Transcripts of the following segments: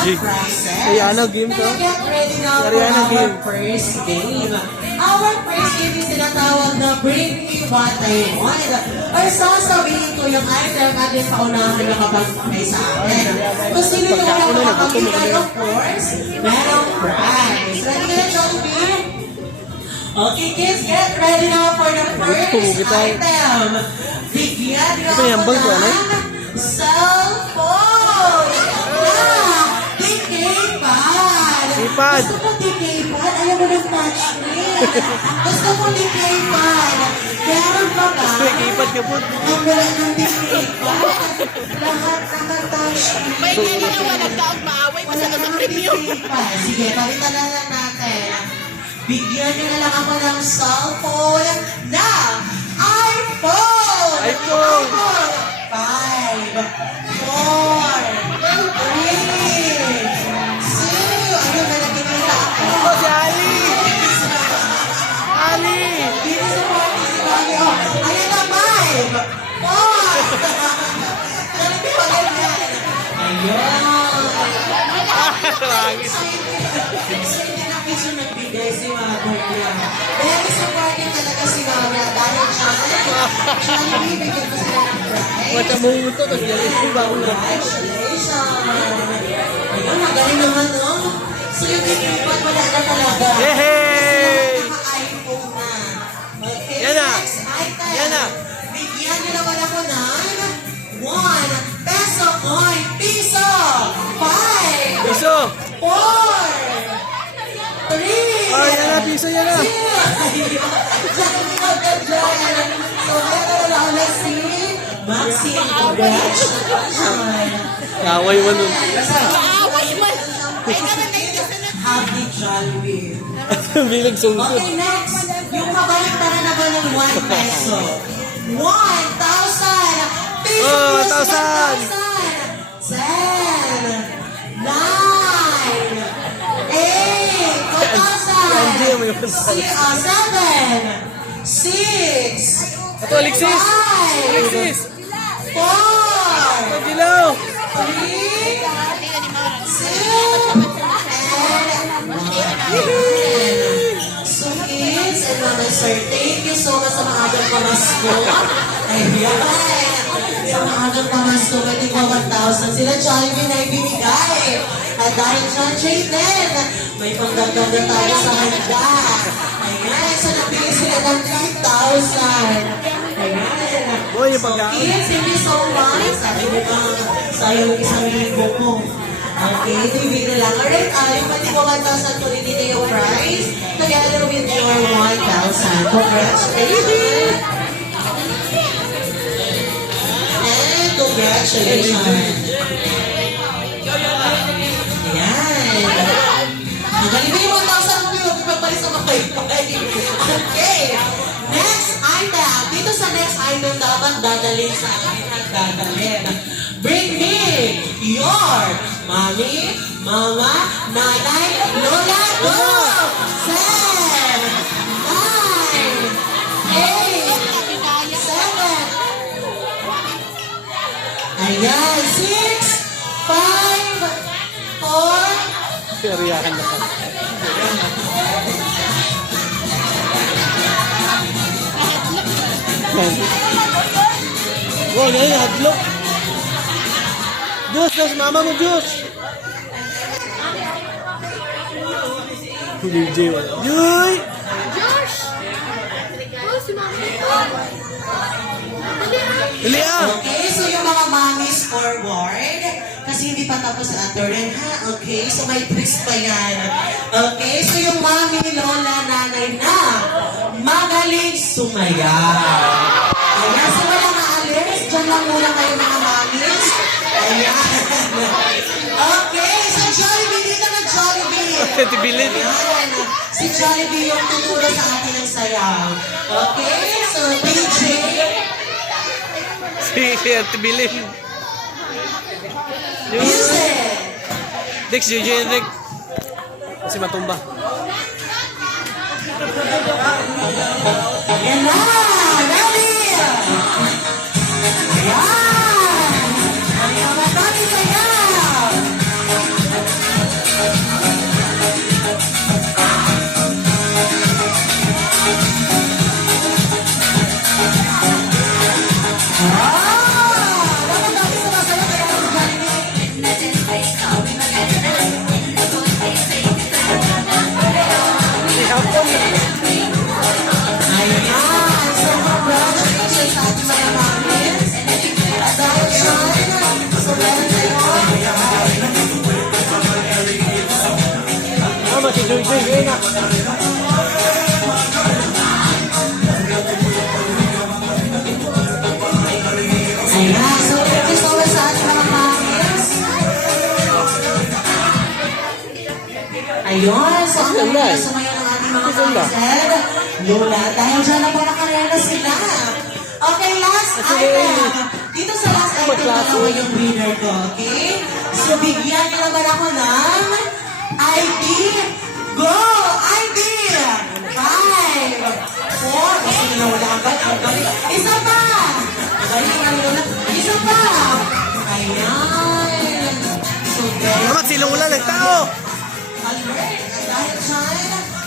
Ariana game to. Get ready now for our first game. Our first game is tinatawag na Bring Me What I Want. Or sasabihin ko yung item at yung paunahan na kapag sa akin. Kung sino yung nakakapitan, of course, merong prize. Ready ka na, Jollibee? Okay, kids, get ready now for the first item. Bigyan nyo ako ng cellphone. Ipad. Gusto ko T-K-pad. Ayaw mo ng touchscreen. Gusto ko T-K-pad. Meron pa ba? Ipad ka po. Ang wala ng T-K-pad. Lahat naman touchscreen. May kaya na walang taong maaway mo sa premium. Sige, palitan na lang natin. Bigyan nyo na lang ako ng cellphone na iPhone! iPhone! 5, 4, 3, ano ba nakikita ako? Oh, si Ali! Ali! Dito sa party si Bani. Oh, ayan na, 5, 4. Ano ba yan? Ayun. So, hindi na kiso nagbigay si Mama niya. Very supportive talaga si Mama. Dahil siya nabibigyan ko sila ng prize. Mata mo ito, tapos galing ko ba? Congratulations! Ayun, magaling naman, no? So, yung ipipad, wala na talaga. Yehey! Naka-iPhone na. Okay, Yan na. next item. Yan na. Bigyan nyo naman ako ng 1 peso coin. Piso! 5! Piso! 4! 3! Oh, yan na, piso yan na. So, meron na ako na si Maxi. Congratulations! Kaway mo nun. Maaway mo. Ay, naman na yun. Happy Jollibee. Bilang sungkot. Okay, next. Yung kabaliktaran na ba ng 1 peso? 1,000 peso! Oh, 1,000! 10! 9! 8! 1,000! Hindi, may 1,000. 7! 6! Ito, Alexis! 5! Alexis! 4! Pagdilaw! 3! So kids and Mama Sir, thank you so much sa mga agang pamasko. Ayan. Sa mga agang pamasko, pwede ko 1,000. Sila Jollibee na ibinigay. At dahil dyan, Jayden, may panggagdag na tayo sa handa. Ayan. So napili sila ng 3,000. Ayan. Boy, yung pagkain. Kids, thank you so much. Sabi mo ba, sayang yung 1,000 ko. Okay, bibili lang. Alright, yung pati ko 1,000 ko din dito yung prize. Together with your 1,000. Congratulations! And congratulations! Ayan. Magaling ba yung 1,000 ko yung pagpalis sa makay-pay? Okay. Next item. Dito sa next item dapat dadalhin sa akin at dadalhin. Bring me your mommy, mama, nanay, lola, go! 10, 9, 8, 7. Ayan, 6, 5, 4. Periyakan na ka. Wow, yan, hadlok. Diyos, Diyos, mama mo, Diyos. DJ, wala. Joy! Josh! Oh, si Mama. Dali ah! Okay, so yung mga mommies forward, kasi hindi pa tapos ang turn, ha? Okay, so may tricks pa yan. Okay, so yung mami, lola, nanay na, magaling sumayaw. Ayan, so walang maalis, dyan lang muna kayo mga mommies. Ayan. Okay, so Jollibee, dito na Jollibee. Tibilin. Ayan, si Jollibee yung tuturo sa atin ng sayaw. Okay, so DJ, Si Tibilin. music. Dex, DJ, Dex. Kasi matumba. Ayan na! Ready! Ayan! Ang mga dami sayaw! Ayan. So, congratulations sa ating mga mamis. At dahil dyan, so meron kayo. Si Joy Joy, yun na. Ayan. So, thank you so much sa ating mga mamis. Ayun. So, ang Ganda eh. galing sa ngayon ng ating mga Ganda. mamis. Lola, dahil dyan na po nakarela sila. Okay, last item. Dito sa last item na naman yung winner ko, okay? So, bigyan niyo naman ako ng ID. Go! ID! 5, 4, kasi nila wala ang bag. Isa pa! Isa pa! Ayan. So, guys, Dapat silong ulan ng tao. alert. At dahil dyan,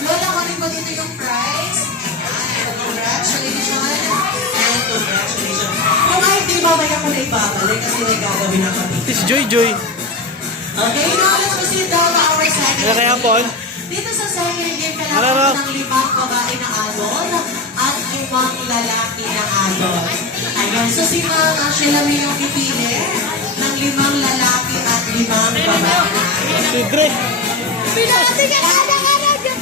Lola, kunin mo dito yung prize. Ayan. Congratulations. And congratulations. Yung ID, mamaya ko na ibabalik kasi may gagawin na kami. Si Joy Joy. Okay, now let's proceed down to our second Ano kaya, game. Paul? Dito sa second game, Ano, kailangan ano? ng 5 babae na adol at 5 lalaki na adol. Ayan, so si Ma'am Sheila May yung pipili ng 5 lalaki at 5 babae na adol. Si Dre. Pinati ka kadang-kadang dyan.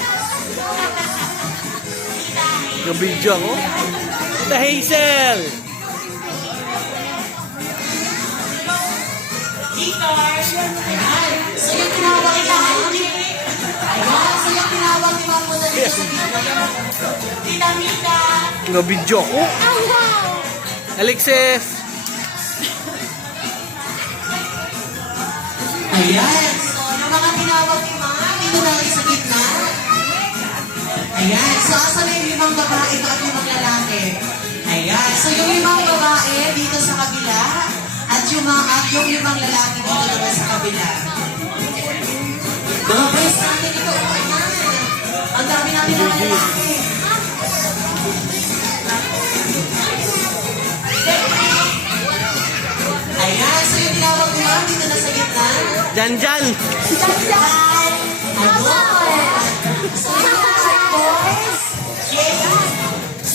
Yung video ako. The Hazel. Ayan, so yung tinawag ni Ma'am. Ayan, so yung tinawag ni Ma'am muna dito sa gitna. Tita Mita. Yung video ako. Alexis. Ayan, so yung mga tinawag ni Ma'am, dito tayo sa gitna. Ayan, so asan na yung 5 babae at 5 lalaki? Ayan, so yung 5 babae dito sa kabila at yung 5 lalaki dito naman sa kabila. Mga boys natin dito, ayan. Ang dami natin mga lalaki. Ayan, so yung tinawag ni Ma'am dito na sa gitna. Jan. Hi! Adon! So, yung mga boys.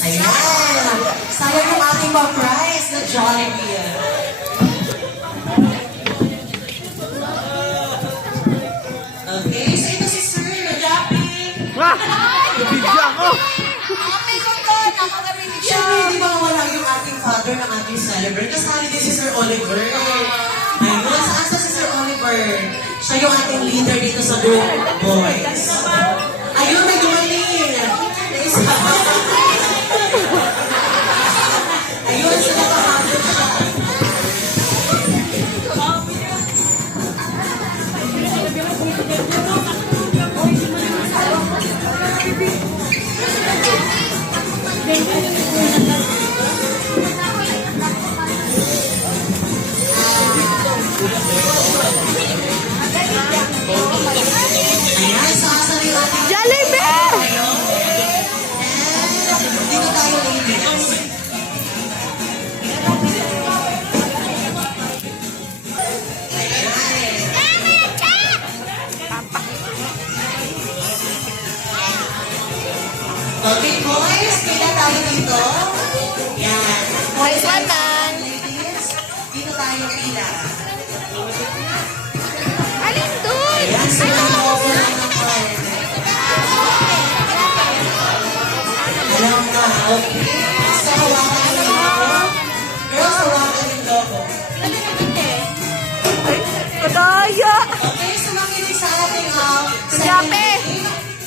Ayan! Sayang yung ating mga prize na Jollibee. Okay, so ito si Sir Jappy. Yung video ako. Ate ko to, nakakarinig siya. Siyempre, hindi mawala yung ating father ng ating celebrant. Kasali din si Sir Oliver. Ayun, saan sa si Sir Oliver? Siya yung ating leader dito sa group boys. Ayun, may gumaling. Naisa. Ayun, sila nakahapon siya. Ayan, so asa na yung ating Jollibee! dito tayo ladies. Okay, boys, kailan tayo dito? Yan. Boys naman. Ladies, dito tayo pila. Alin doon? Ayan, sila mo ng card. Alam na, okay. So, hawakan yung logo. Girls, hawakan yung logo. Kadaya! Okay, so makinig sa ating Jape!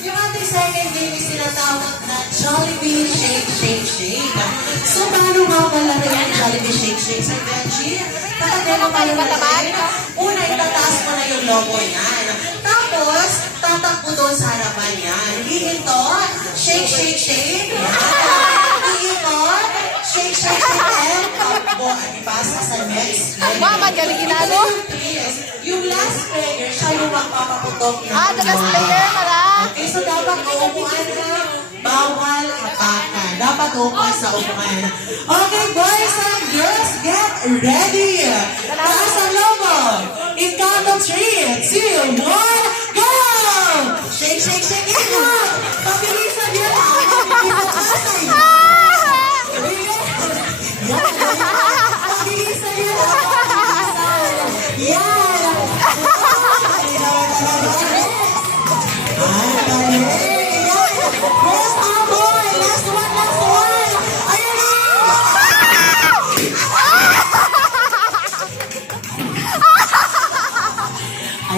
Yung ating second game is tinatawag na Jollibee Shake, Shake, Shake. So, paano nga pala rin yung Jollibee Shake, Shake sa Benji? Nakademo tayo na rin. Una, itataas mo na yung logo yan. Tapos, tatakbo doon sa harapan yan. Hihinto, shake, shake, shake. Hihintot, shake, shake, shake, and takbo. At ipasa sa next player. Mama, galing ginalo? Yung last player, siya yung magpapaputok. The last player, mara. Okay, so dapat uupuan ka. Bawal hapakan. Dapat uupuan sa upuan. Okay, boys and girls, get ready. Taas ang logo. In count of 3, 2, 1, go! Shake, shake, shake, ikot! Pabilisan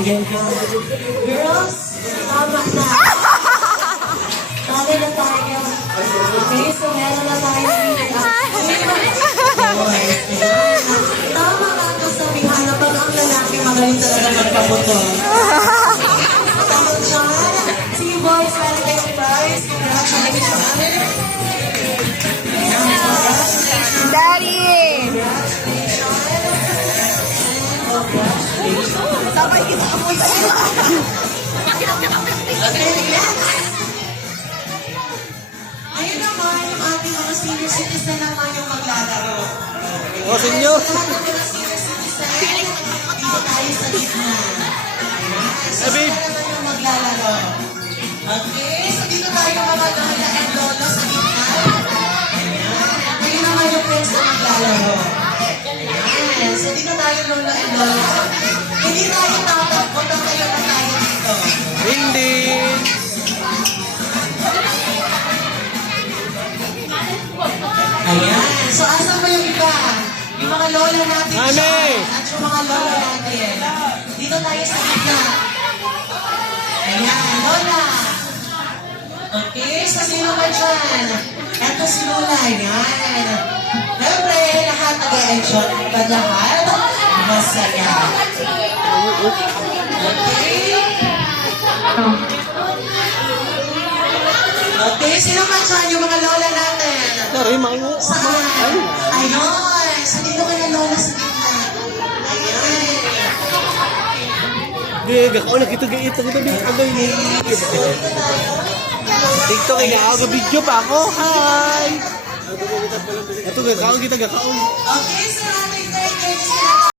Girls, tama na. Tama na tayo. Okay, so meron na tayo dito. Tama nga ito sabihan na pag ang lalaki magaling talaga magpaputol. Tama dyan. Si boys, meron kayong prize. Congratulations. Daddy! Sabay kita mo sa iyo. Ayun naman, yung ating mga senior citizen naman yung maglalaro. O, senyor. Lahat ng mga senior citizen, dito tayo sa gitna. So, Babe. sila naman yung maglalaro. Okay, so dito tayo mga lola and lolo sa gitna. Ayun naman yung friends na maglalaro. Ayan, so dito tayo lola and lolo. Hindi tayo tapos kung kayo na tayo dito. Hindi. Ayan. So, asan ba yung iba? Yung mga lola natin Mami! dyan. At yung mga lola natin. Dito tayo sa gitna. Ayan, lola. Okay, so sino ba dyan? Eto si lola. Ayan. Siyempre, lahat nag-e-enjoy. Lahat masaya. Okay? Okay, sino ba dyan? Yung mga lola natin. Dari, mango. Saan? Ayun. So, dito ka na lola sa gitna. Ayan. Di, gakaw na kita gait. Ang ito, agay ni. TikTok, ako video pa ako. Hi! Ito, gakaw kita, gakaw. Okay, so